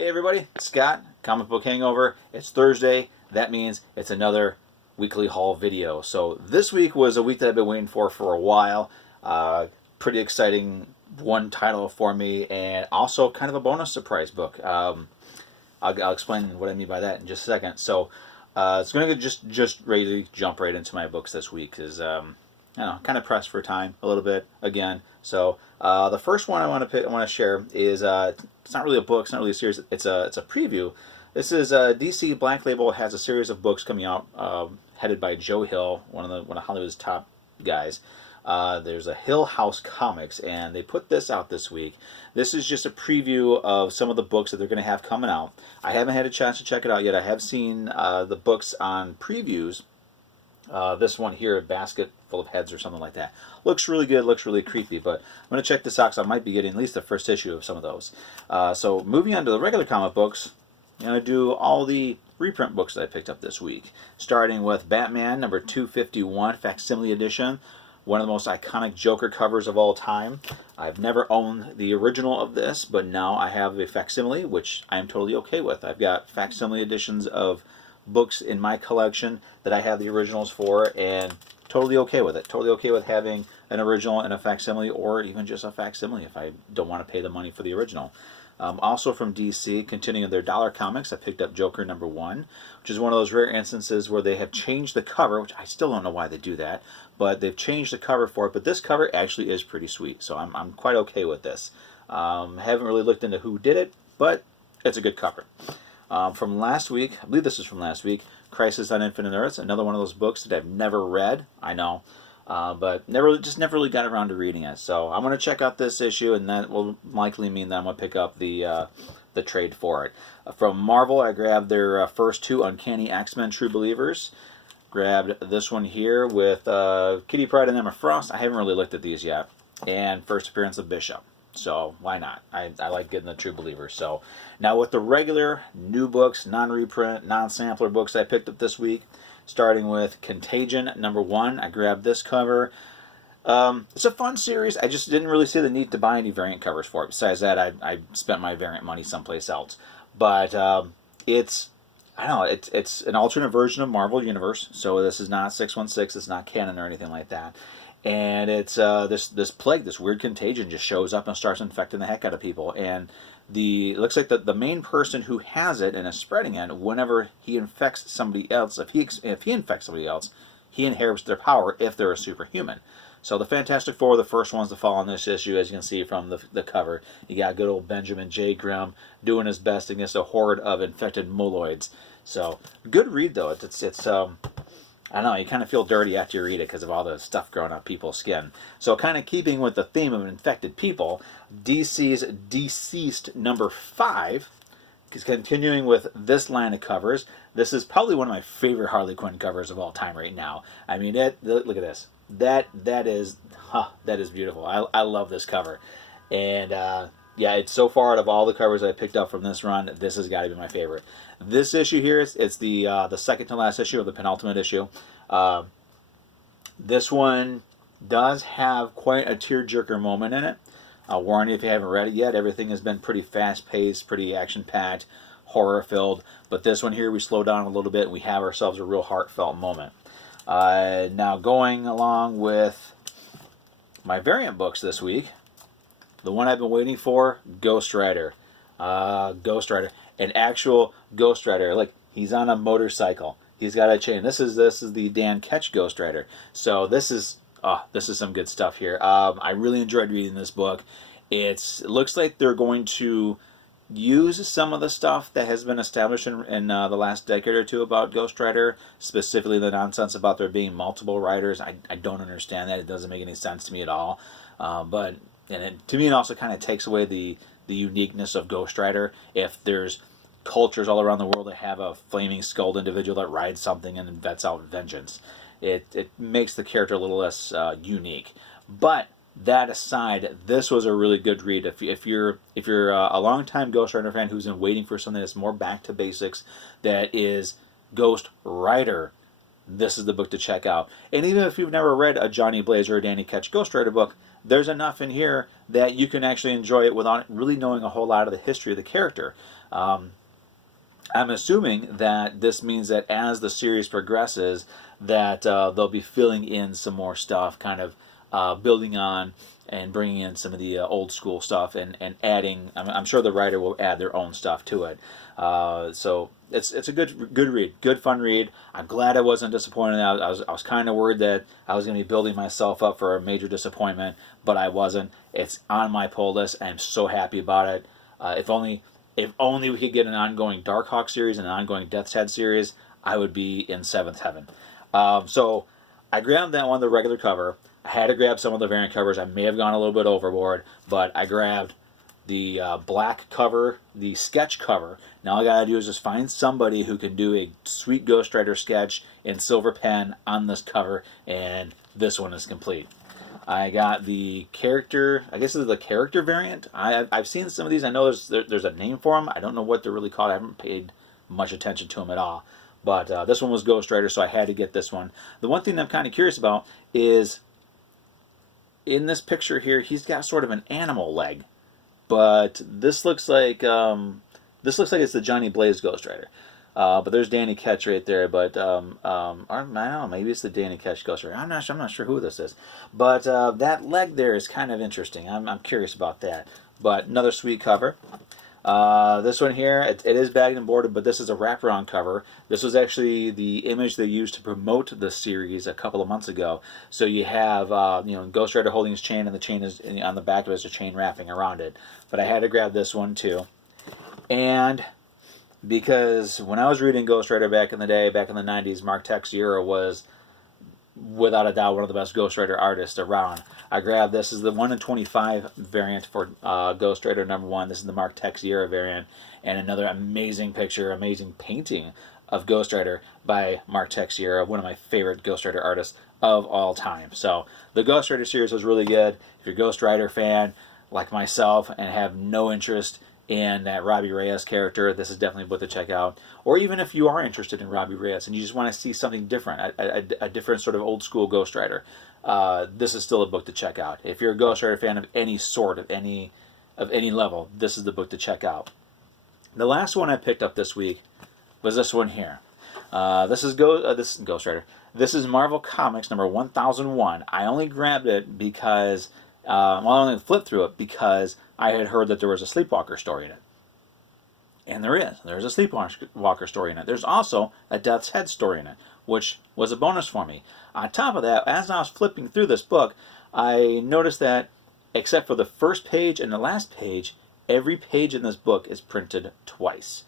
Hey everybody, Scott, Comic Book Hangover. It's Thursday. That means it's another weekly haul video. So this week was a week that I've been waiting for a while. Pretty exciting one title for me, and also kind of a bonus surprise book. I'll explain what I mean by that in just a second. So it's going to just ready to jump right into my books this week because kind of pressed for time a little bit again. So the first one I want to share is it's not really a book, it's not really a series. It's a preview. This is DC Black Label has a series of books coming out, headed by Joe Hill, one of Hollywood's top guys. There's a Hill House Comics, and they put this out this week. This is just a preview of some of the books that they're going to have coming out. I haven't had a chance to check it out yet. I have seen the books on previews. This one here, a basket full of heads or something like that. Looks really good, looks really creepy, but I'm going to check this out because I might be getting at least the first issue of some of those. So moving on to the regular comic books, I'm going to do all the reprint books that I picked up this week. Starting with Batman number 251, Facsimile Edition. One of the most iconic Joker covers of all time. I've never owned the original of this, but now I have a facsimile, which I am totally okay with. I've got facsimile editions of books in my collection that I have the originals for, and totally okay with it. Totally okay with having an original and a facsimile, or even just a facsimile if I don't want to pay the money for the original. Also from DC, continuing their dollar comics, I picked up Joker number 1, which is one of those rare instances where they have changed the cover, which I still don't know why they do that, but they've changed the cover for it. But this cover actually is pretty sweet, so I'm quite okay with this. Haven't really looked into who did it, but it's a good cover. From last week, I believe this is from last week, Crisis on Infinite Earths, another one of those books that I've never read, I know, but never really got around to reading it. So I'm going to check out this issue, and that will likely mean that I'm going to pick up the trade for it. From Marvel, I grabbed their first 2 Uncanny X-Men True Believers. Grabbed this one here with Kitty Pryde and Emma Frost. I haven't really looked at these yet. And first appearance of Bishop. So why not? I like getting the True Believers. So now with the regular new books, non-reprint, non-sampler books I picked up this week, starting with Contagion number 1. I grabbed this cover. It's a fun series. I just didn't really see the need to buy any variant covers for it. Besides that, I spent my variant money someplace else. But it's an alternate version of Marvel Universe. So this is not 616. It's not canon or anything like that. And it's this plague, this weird contagion, just shows up and starts infecting the heck out of people. And it looks like the main person who has it and is spreading it, whenever he infects somebody else, if he infects somebody else, he inherits their power if they're a superhuman. So the Fantastic Four are the first ones to fall on this issue, as you can see from the cover. You got good old Benjamin J. Grimm doing his best against a horde of infected moloids. So good read though. It's I don't know, you kind of feel dirty after you read it because of all the stuff growing on people's skin. So kind of keeping with the theme of infected people, DC's Deceased number 5 is continuing with this line of covers. This is probably one of my favorite Harley Quinn covers of all time right now. I mean, look at this. That is beautiful. I love this cover. And yeah, it's so far out of all the covers I picked up from this run, this has got to be my favorite. This issue here, it's the second to last issue, or the penultimate issue. This one does have quite a tearjerker moment in it. I'll warn you if you haven't read it yet, everything has been pretty fast-paced, pretty action-packed, horror-filled. But this one here, we slow down a little bit and we have ourselves a real heartfelt moment. Now going along with my variant books this week, the one I've been waiting for, Ghost Rider. Ghost Rider. An actual Ghost Rider. Like, he's on a motorcycle. He's got a chain. This is the Dan Ketch Ghost Rider. So this is some good stuff here. I really enjoyed reading this book. It looks like they're going to use some of the stuff that has been established in the last decade or two about Ghost Rider, specifically the nonsense about there being multiple riders. I don't understand that. It doesn't make any sense to me at all. To me, it also kind of takes away the uniqueness of Ghost Rider. If there's cultures all around the world that have a flaming skulled individual that rides something and vets out vengeance, it makes the character a little less unique. But that aside, this was a really good read. If you're a longtime Ghost Rider fan who's been waiting for something that's more back to basics, that is Ghost Rider, this is the book to check out. And even if you've never read a Johnny Blaze or a Danny Ketch Ghost Rider book, there's enough in here that you can actually enjoy it without really knowing a whole lot of the history of the character. I'm assuming that this means that as the series progresses, that they'll be filling in some more stuff, kind of building on and bringing in some of the old school stuff and adding. I'm sure the writer will add their own stuff to it. So it's a good read, good fun read. I'm glad I wasn't disappointed. I was kind of worried that I was going to be building myself up for a major disappointment, but I wasn't. It's on my pull list. I'm so happy about it. If only we could get an ongoing Darkhawk series and an ongoing Death's Head series, I would be in seventh heaven. So I grabbed that one, the regular cover. I had to grab some of the variant covers. I may have gone a little bit overboard, but I grabbed the black cover, the sketch cover. Now all I gotta do is just find somebody who can do a sweet Ghost Rider sketch in silver pen on this cover, and this one is complete. I got the character, I guess this is the character variant. I've seen some of these. I know there's a name for them. I don't know what they're really called. I haven't paid much attention to them at all. But this one was Ghost Rider, so I had to get this one. The one thing I'm kind of curious about is, in this picture here, he's got sort of an animal leg. But this looks like it's the Johnny Blaze Ghost Rider. But there's Danny Ketch right there. But I don't know, maybe it's the Danny Ketch Ghost Rider. I'm not sure who this is. But that leg there is kind of interesting. I'm curious about that. But another sweet cover. This one here, it is bagged and boarded, but this is a wraparound cover. This was actually the image they used to promote the series a couple of months ago. So you have Ghost Rider holding his chain, and the chain is on the back of it is a chain wrapping around it. But I had to grab this one too, and because when I was reading Ghost Rider back in the day, back in the 90s, Mark Texiera was without a doubt one of the best Ghost Rider artists around. I grabbed this is the 1 in 25 variant for Ghost Rider #1. This is the Mark Texiera variant, and another amazing picture, amazing painting of Ghost Rider by Mark Texiera, one of my favorite Ghost Rider artists of all time. So the Ghost Rider series was really good. If you're a Ghost Rider fan like myself and have no interest in that Robbie Reyes character, this is definitely a book to check out. Or even if you are interested in Robbie Reyes and you just want to see something different, a different sort of old school Ghost Rider, this is still a book to check out. If you're a Ghost Rider fan of any sort, of any level, this is the book to check out. The last one I picked up this week was this one here. This is Ghost Rider. This is Marvel Comics number 1001. I only grabbed it because, I only flipped through it because I had heard that there was a Sleepwalker story in it. And there is. There's a Sleepwalker story in it. There's also a Death's Head story in it, which was a bonus for me. On top of that, as I was flipping through this book, I noticed that, except for the first page and the last page, every page in this book is printed twice.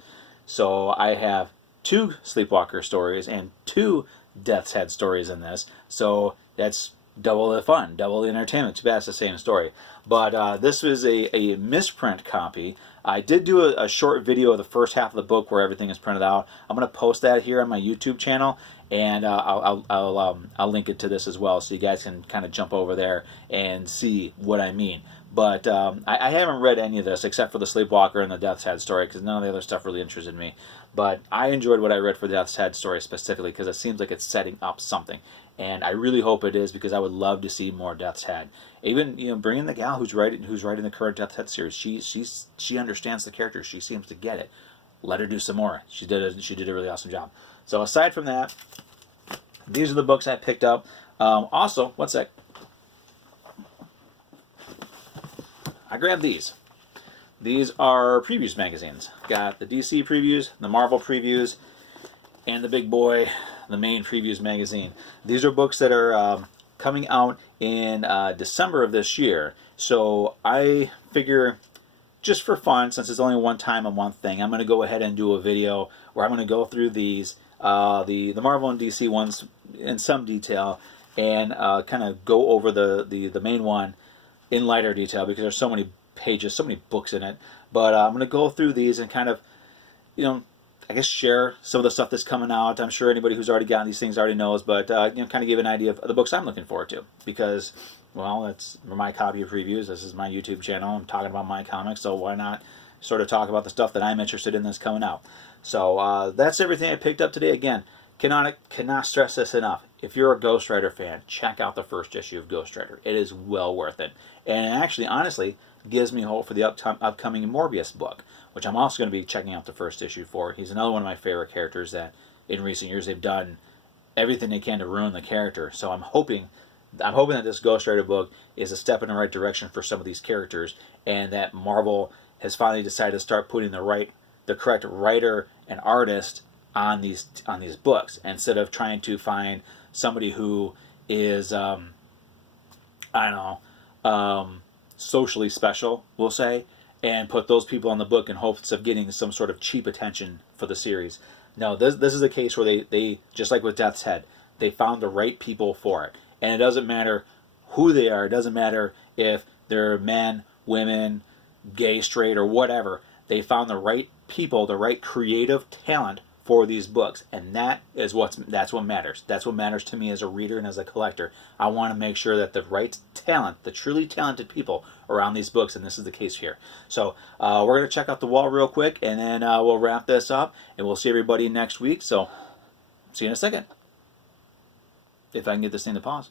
So I have 2 Sleepwalker stories and 2 Death's Head stories in this. So that's double the fun, double the entertainment. Too bad it's the same story. But this was a misprint copy. I did do a short video of the first half of the book where everything is printed out. I'm going to post that here on my YouTube channel, and I'll link it to this as well, so you guys can kind of jump over there and see what I mean. But I haven't read any of this except for the Sleepwalker and the Death's Head story, because none of the other stuff really interested me. But I enjoyed what I read for the Death's Head story specifically, because it seems like it's setting up something. And I really hope it is, because I would love to see more Death's Head. Even bring in the gal who's writing the current Death's Head series. She understands the character. She seems to get it. Let her do some more. She did a really awesome job. So aside from that, these are the books I picked up. Also, one sec. I grabbed these. These are previews magazines. Got the DC previews, the Marvel previews, and the big boy, the main previews magazine. These are books that are coming out in December of this year. So I figure, just for fun, since it's only one time a month thing, I'm going to go ahead and do a video where I'm going to go through these, the Marvel and DC ones in some detail, and kind of go over the main one in lighter detail, because there's so many pages, so many books in it. But I'm going to go through these and kind of, I guess, share some of the stuff that's coming out. I'm sure anybody who's already gotten these things already knows, but kind of give an idea of the books I'm looking forward to, because, well, that's my copy of previews. This is my YouTube channel. I'm talking about my comics, so why not sort of talk about the stuff that I'm interested in that's coming out. So that's everything I picked up today. Again, cannot stress this enough. If you're a Ghost Rider fan, check out the first issue of Ghost Rider. It is well worth it. And it actually, honestly, gives me hope for the upcoming Morbius book, which I'm also going to be checking out the first issue for. He's another one of my favorite characters that in recent years they've done everything they can to ruin the character. So I'm hoping that this Ghost Rider book is a step in the right direction for some of these characters, and that Marvel has finally decided to start putting the correct writer and artist on these books, instead of trying to find somebody who is I don't know, socially special, we'll say, and put those people on the book in hopes of getting some sort of cheap attention for the series. No, this is a case where they just like with Death's Head, they found the right people for it. And it doesn't matter who they are. It doesn't matter if they're men, women, gay, straight, or whatever. They found the right people, the right creative talent for these books, and that's what matters. That's what matters to me as a reader and as a collector. I want to make sure that the right talent, the truly talented people, are on these books, and this is the case here. So we're going to check out the wall real quick, and then we'll wrap this up, and we'll see everybody next week. So see you in a second, if I can get this thing to pause.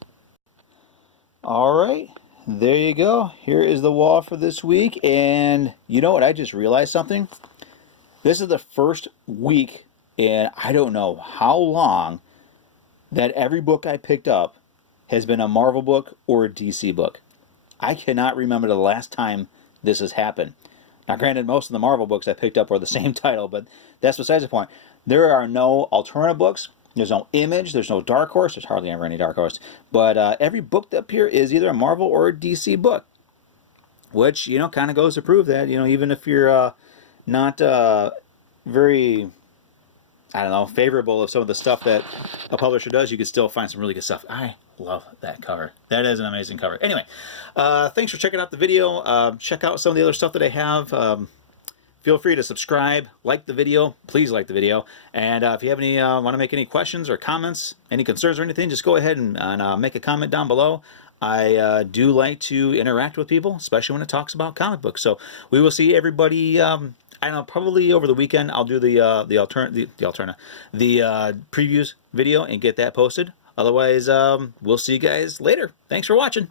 All right, there you go. Here is the wall for this week, and you know what? I just realized something. This is the first week in I don't know how long that every book I picked up has been a Marvel book or a DC book. I cannot remember the last time this has happened. Now, granted, most of the Marvel books I picked up were the same title, but that's besides the point. There are no alternative books. There's no Image. There's no Dark Horse. There's hardly ever any Dark Horse. But every book up here is either a Marvel or a DC book, which, you know, kind of goes to prove that, you know, even if you're not very, I don't know, favorable of some of the stuff that a publisher does, you can still find some really good stuff. I love that cover. That is an amazing cover. Anyway, thanks for checking out the video. Check out some of the other stuff that I have. Feel free to subscribe, like the video. Please like the video. And if you have any, want to make any questions or comments, any concerns or anything, just go ahead and make a comment down below. I do like to interact with people, especially when it talks about comic books. So we will see everybody. I don't know, probably over the weekend I'll do the previews video and get that posted. Otherwise, we'll see you guys later. Thanks for watching.